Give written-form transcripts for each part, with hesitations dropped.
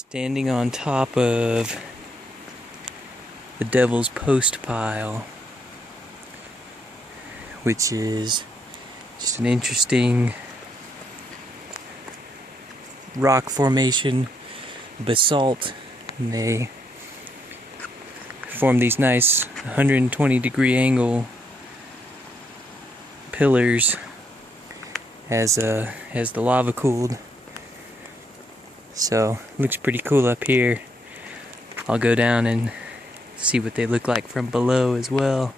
Standing on top of the Devil's Postpile, which is just an interesting rock formation, basalt, and they form these nice 120-degree angle pillars as the lava cooled. So looks pretty cool up here. I'll go down and see what they look like from below as well.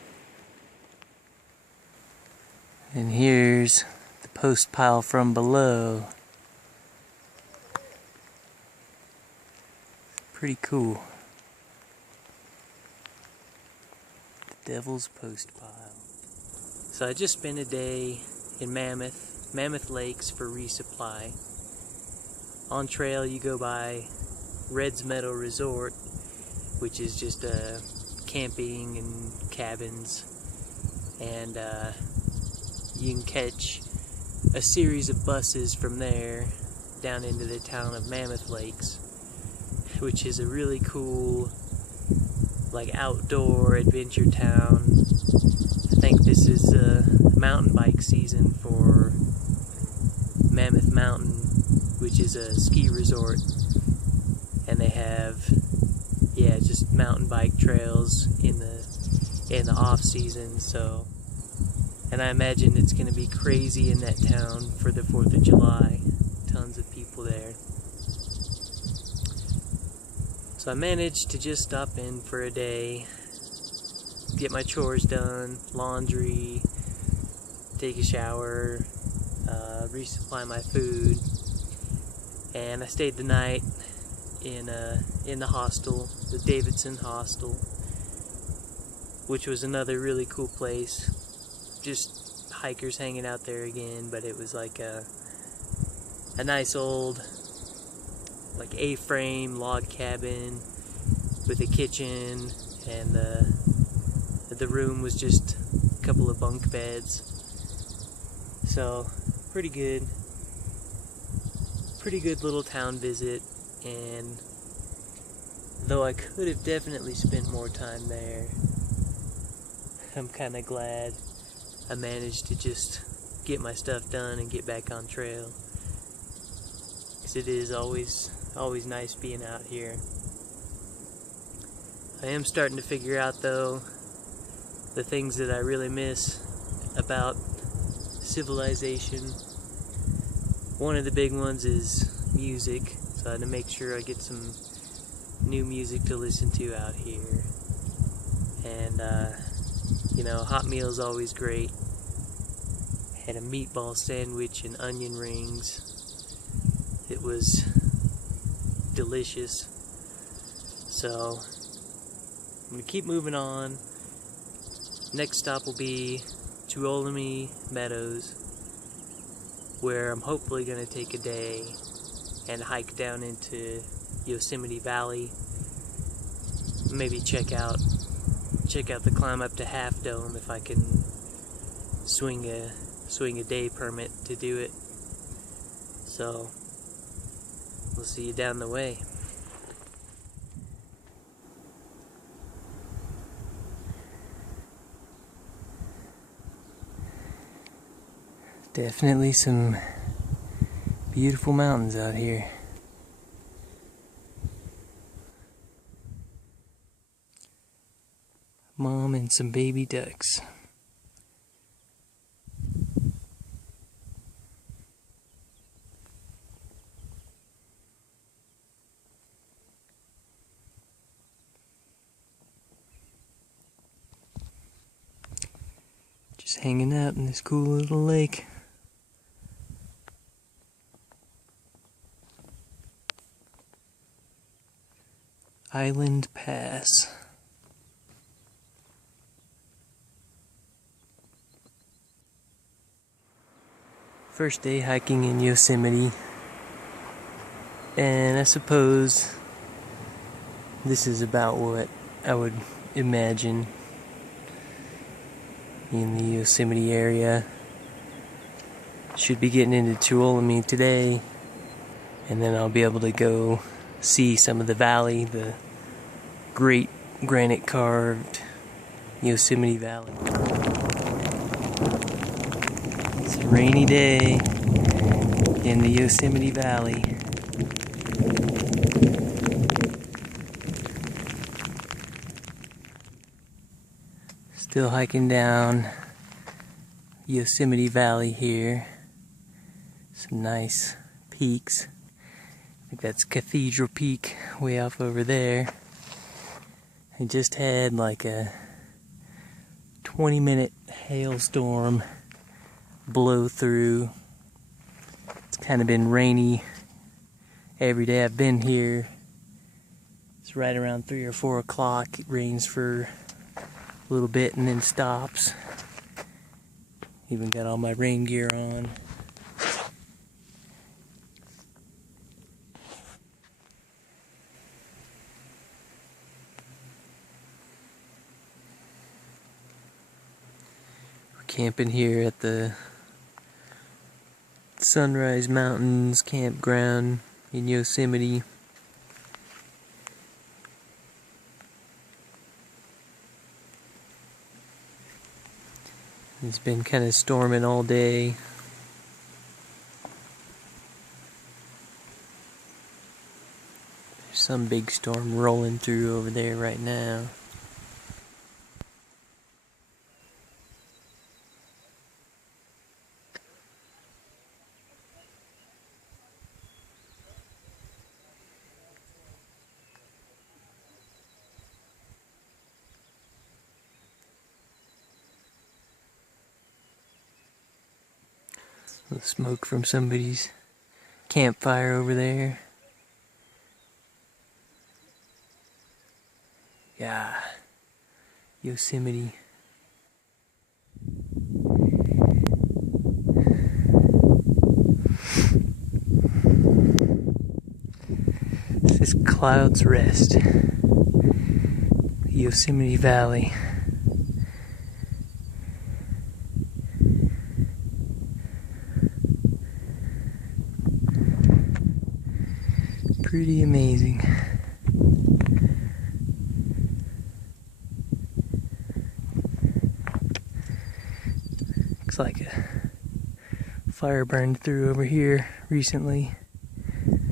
And here's the Postpile from below. Pretty cool. The Devil's Postpile. So I just spent a day in Mammoth Lakes for resupply. On trail you go by Red's Meadow Resort, which is just camping and cabins, and you can catch a series of buses from there down into the town of Mammoth Lakes, which is a really cool like outdoor adventure town. I think this is mountain bike season for Mammoth Mountain, which is a ski resort, and they have just mountain bike trails in the off season. So, and I imagine it's going to be crazy in that town for the 4th of July. Tons of people there. So I managed to just stop in for a day, get my chores done, laundry, take a shower, resupply my food, and I stayed the night in the hostel, the Davidson Hostel, which was another really cool place. Just hikers hanging out there again, but it was like a nice old like A-frame log cabin with a kitchen, and the room was just a couple of bunk beds. So pretty good little town visit, and though I could have definitely spent more time there, I'm kind of glad I managed to just get my stuff done and get back on trail, because it is always nice being out here. I am starting to figure out though the things that I really miss about civilization. One of the big ones is music, so I had to make sure I get some new music to listen to out here. And hot meal's always great. Had a meatball sandwich and onion rings. It was delicious. So I'm gonna keep moving on. Next stop will be Tuolumne Meadows, where I'm hopefully gonna take a day and hike down into Yosemite Valley. Maybe check out the climb up to Half Dome if I can swing a day permit to do it. So we'll see you down the way. Definitely some beautiful mountains out here. Mom and some baby ducks. Just hanging out in this cool little lake. Island Pass. First day hiking in Yosemite, and I suppose this is about what I would imagine in the Yosemite area. Should be getting into Tuolumne today, and then I'll be able to go see some of the valley, the great granite carved Yosemite Valley. It's a rainy day in the Yosemite Valley. Still hiking down Yosemite Valley here. Some nice peaks. I think that's Cathedral Peak way off over there. I just had like a 20-minute hailstorm blow through. It's kind of been rainy every day I've been here. It's right around 3 or 4 o'clock. It rains for a little bit and then stops. Even got all my rain gear on. We're camping here at the Sunrise Mountains campground in Yosemite. It's been kind of storming all day. There's some big storm rolling through over there right now. The smoke from somebody's campfire over there. Yeah, Yosemite. This is Cloud's Rest, Yosemite Valley. Pretty amazing. Looks like a fire burned through over here recently. I'm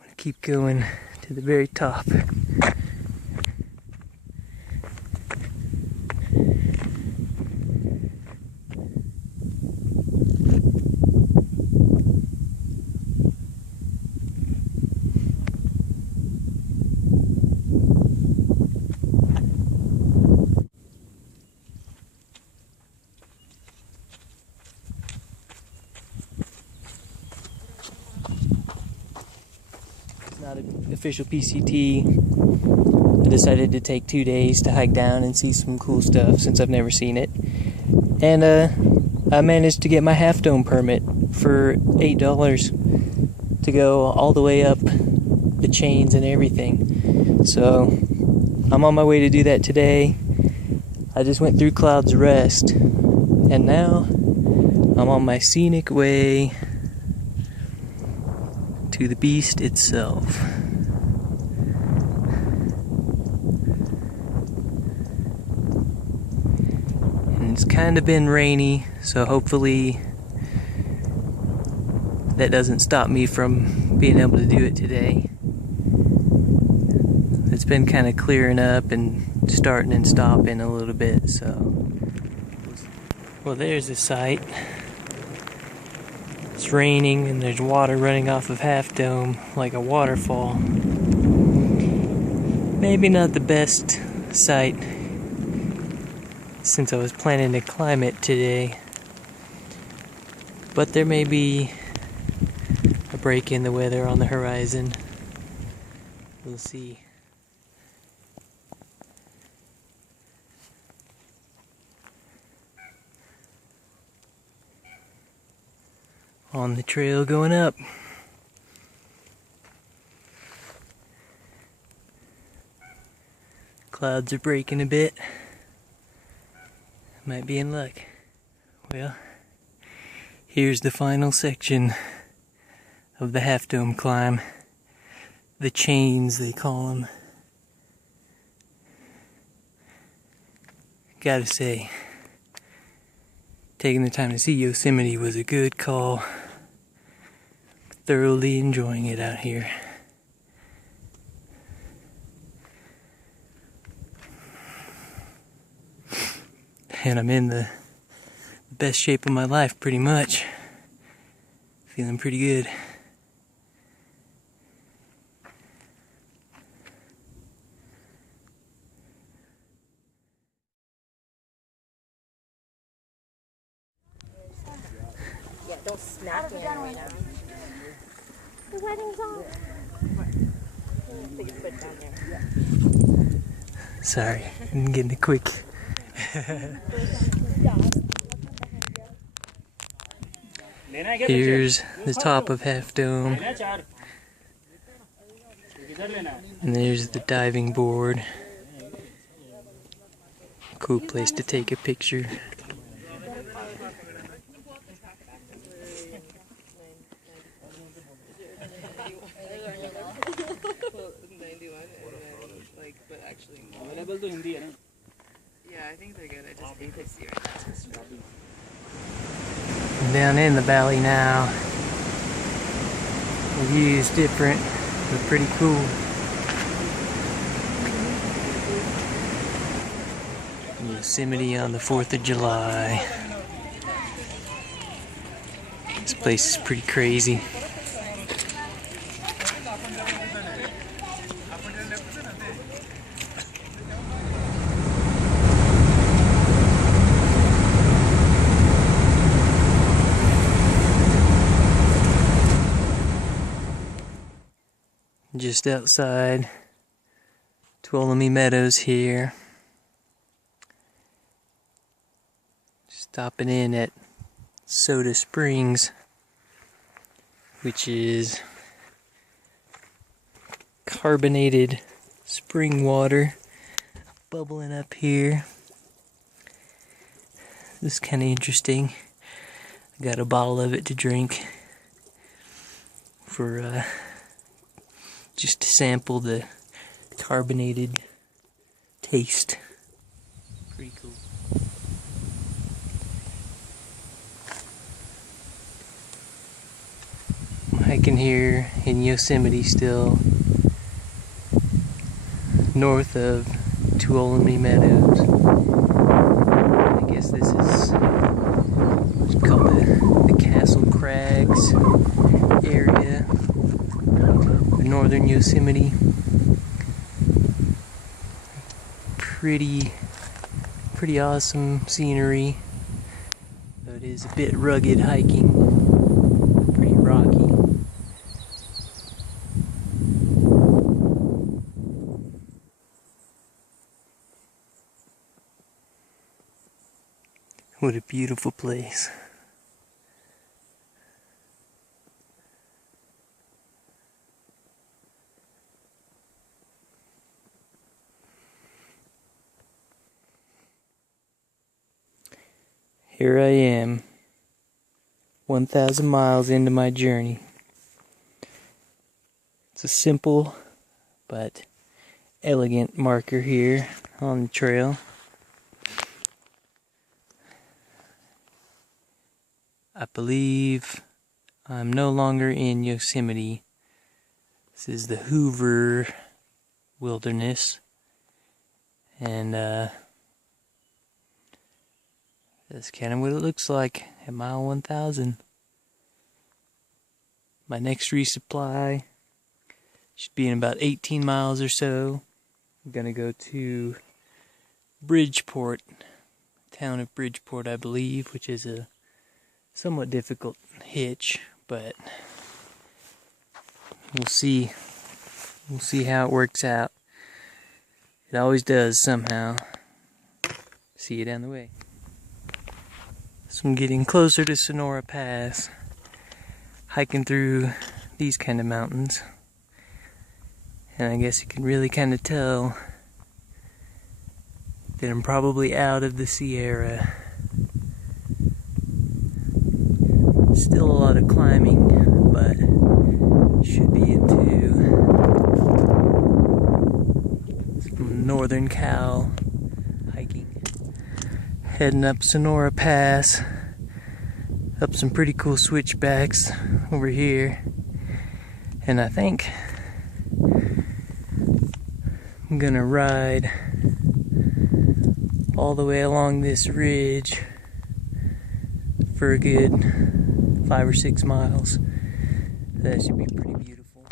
gonna keep going to the very top. Not an official PCT. I decided to take 2 days to hike down and see some cool stuff since I've never seen it. And I managed to get my Half Dome permit for $8 to go all the way up the chains and everything. So I'm on my way to do that today. I just went through Cloud's Rest and now I'm on my scenic way to the beast itself. And it's kind of been rainy, so hopefully that doesn't stop me from being able to do it today. It's been kind of clearing up and starting and stopping a little bit, so. Well, there's the site. It's raining and there's water running off of Half Dome like a waterfall. Maybe not the best site since I was planning to climb it today. But there may be a break in the weather on the horizon. We'll see. On the trail going up. Clouds are breaking a bit. Might be in luck. Well, here's the final section of the Half Dome climb. The chains, they call them. Gotta say, taking the time to see Yosemite was a good call. Thoroughly enjoying it out here. And I'm in the best shape of my life, pretty much. Feeling pretty good. Yeah, don't smack it right now. The wedding's on. Put your foot down there. Sorry, I'm getting a quick. Here's the top of Half Dome. And there's the diving board. Cool place to take a picture. Yeah, I think they're good. I just think they see right now. I'm down in the valley now. The view's different, but pretty cool. Yosemite on the 4th of July. This place is pretty crazy. Just outside Tuolumne Meadows here. Stopping in at Soda Springs, which is carbonated spring water bubbling up here. This is kind of interesting. I got a bottle of it to drink for just to sample the carbonated taste. Pretty cool. I'm hiking here in Yosemite still, north of Tuolumne Meadows. I guess this is what's called the Castle Crags area. Northern Yosemite. Pretty awesome scenery. Though it is a bit rugged hiking. Pretty rocky. What a beautiful place. Here I am, 1,000 miles into my journey. It's a simple but elegant marker here on the trail. I believe I'm no longer in Yosemite. This is the Hoover Wilderness. And that's kind of what it looks like at mile 1,000. My next resupply should be in about 18 miles or so. I'm gonna go to Bridgeport, town of Bridgeport, I believe, which is a somewhat difficult hitch, but we'll see. We'll see how it works out. It always does somehow. See you down the way. So I'm getting closer to Sonora Pass, hiking through these kind of mountains. And I guess you can really kind of tell that I'm probably out of the Sierra. Still a lot of climbing, but should be into some northern Cal hiking. Heading up Sonora Pass, up some pretty cool switchbacks over here, and I think I'm gonna ride all the way along this ridge for a good 5 or 6 miles. That should be pretty beautiful.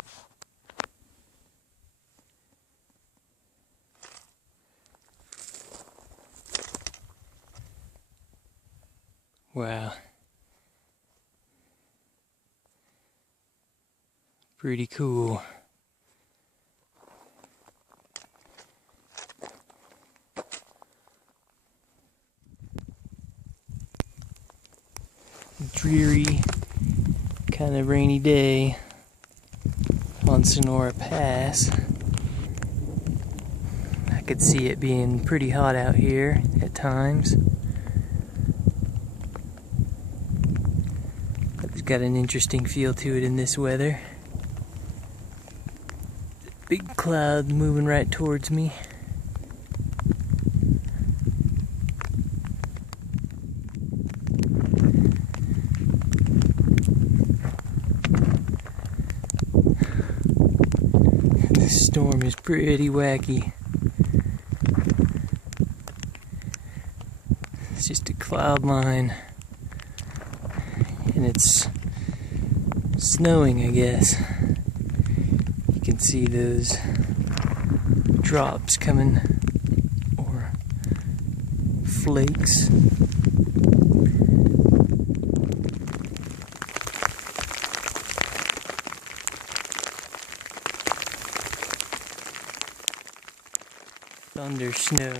Wow. Pretty cool. Dreary, kind of rainy day on Sonora Pass. I could see it being pretty hot out here at times. It's got an interesting feel to it in this weather. Big cloud moving right towards me. This storm is pretty wacky. It's just a cloud line. And it's snowing, I guess. You can see those drops coming, or flakes. Thunder snow.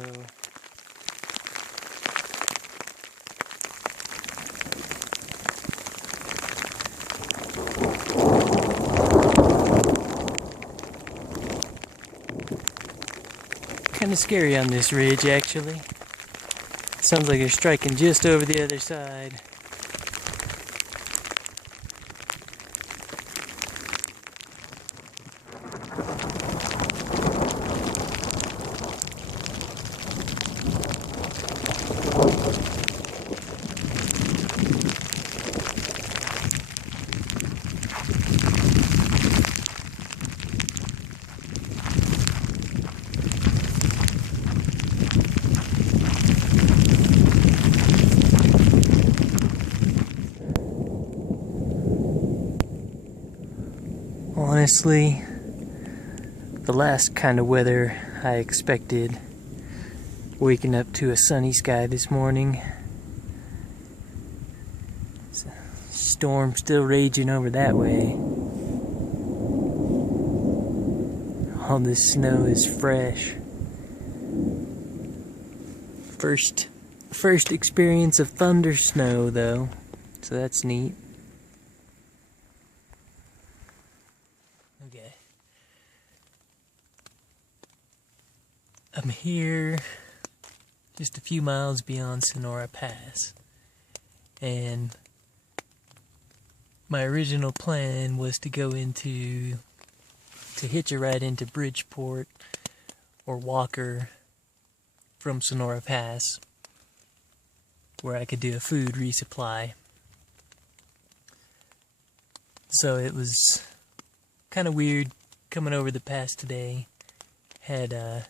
Kind of scary on this ridge, actually. Sounds like they're striking just over the other side. Honestly, the last kind of weather I expected. Waking up to a sunny sky this morning. Storm still raging over that way. All this snow is fresh. First experience of thunder snow though, so that's neat. Okay. I'm here just a few miles beyond Sonora Pass, and my original plan was to hitch a ride into Bridgeport or Walker from Sonora Pass, where I could do a food resupply. So it was kind of weird coming over the pass today. Had a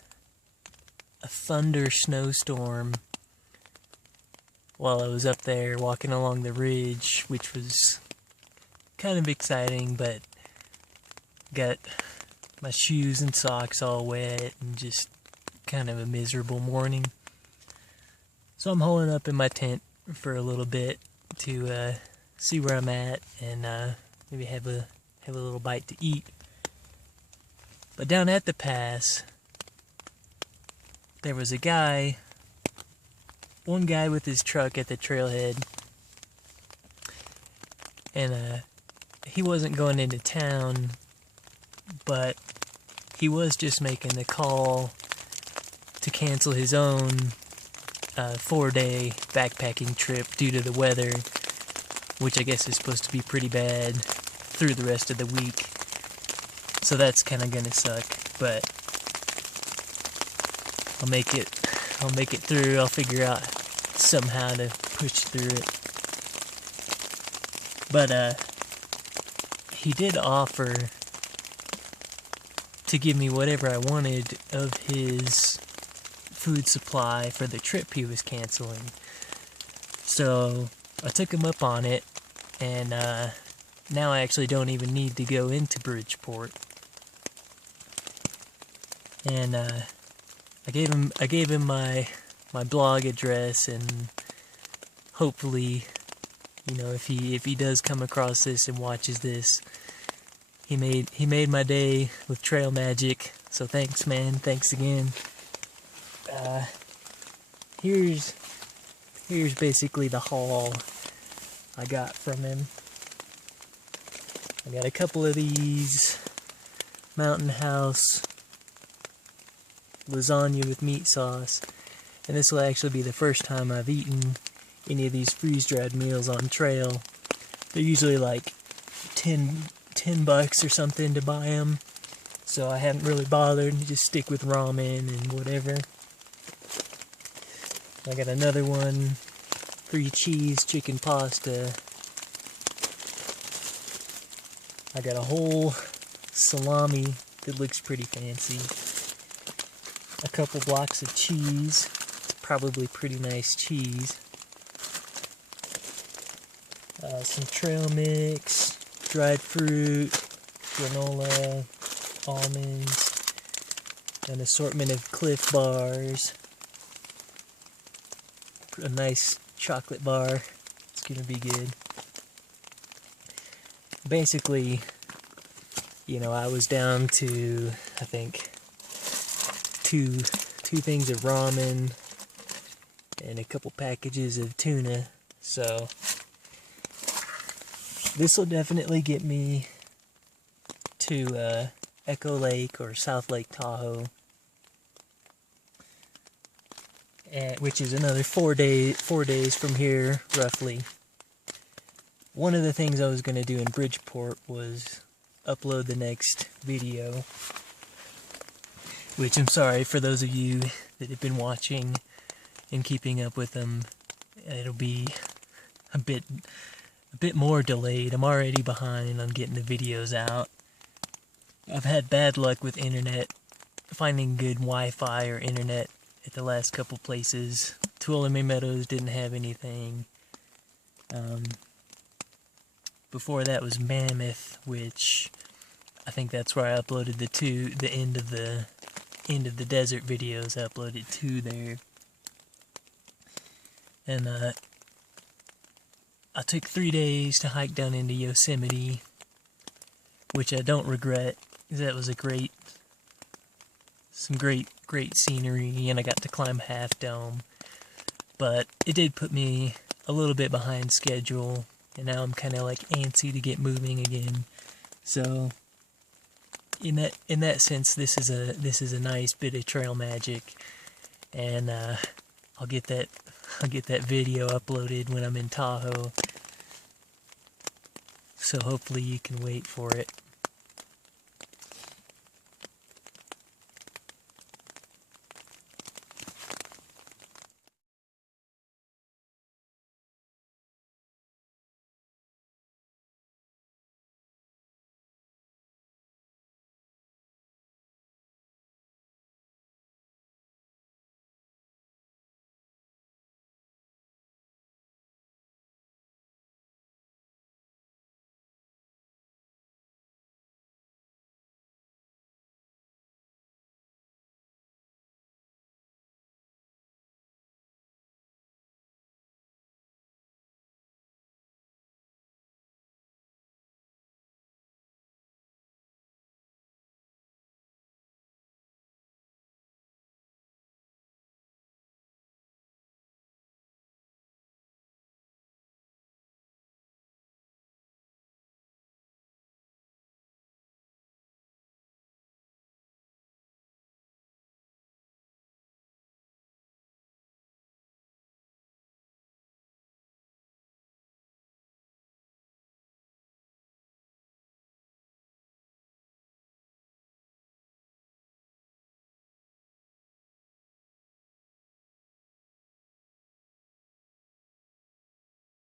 thunder snowstorm while I was up there walking along the ridge, which was kind of exciting, but got my shoes and socks all wet and just kind of a miserable morning. So I'm holding up in my tent for a little bit to see where I'm at and maybe have a little bite to eat. But down at the pass, there was one guy with his truck at the trailhead, and he wasn't going into town, but he was just making the call to cancel his own 4-day backpacking trip due to the weather, which I guess is supposed to be pretty bad through the rest of the week. So that's kind of gonna suck, but I'll make it through. I'll figure out somehow to push through it. But he did offer to give me whatever I wanted of his food supply for the trip he was canceling. So I took him up on it, and now I actually don't even need to go into Bridgeport. And I gave him my blog address, and hopefully, you know, if he does come across this and watches this, he made my day with trail magic. So thanks, man. Thanks again. Here's basically the haul I got from him. I got a couple of these Mountain House lasagna with meat sauce, and this will actually be the first time I've eaten any of these freeze-dried meals on trail. They're usually like $10 or something to buy them, so I haven't really bothered. Just stick with ramen and whatever. I got another one, 3 cheese chicken pasta. I got a whole salami that looks pretty fancy. A couple blocks of cheese. It's probably pretty nice cheese. Some trail mix, dried fruit, granola, almonds, an assortment of Cliff bars, a nice chocolate bar. It's gonna be good. Basically, you know, I was down to, I think, two things of ramen and a couple packages of tuna. So this will definitely get me to Echo Lake or South Lake Tahoe, which is another 4 days from here, roughly. One of the things I was going to do in Bridgeport was upload the next video, which I'm sorry for those of you that have been watching and keeping up with them. It'll be a bit more delayed. I'm already behind on getting the videos out. I've had bad luck with internet, finding good Wi-Fi or internet at the last couple places. Tuolumne Meadows didn't have anything. Before that was Mammoth, which I think that's where I uploaded the end of the desert videos. I uploaded 2 there. And I took 3 days to hike down into Yosemite, which I don't regret, because that was some great scenery, and I got to climb Half Dome. But it did put me a little bit behind schedule, and now I'm kind of like antsy to get moving again. So in that sense, this is a nice bit of trail magic, and I'll get that video uploaded when I'm in Tahoe. So hopefully you can wait for it.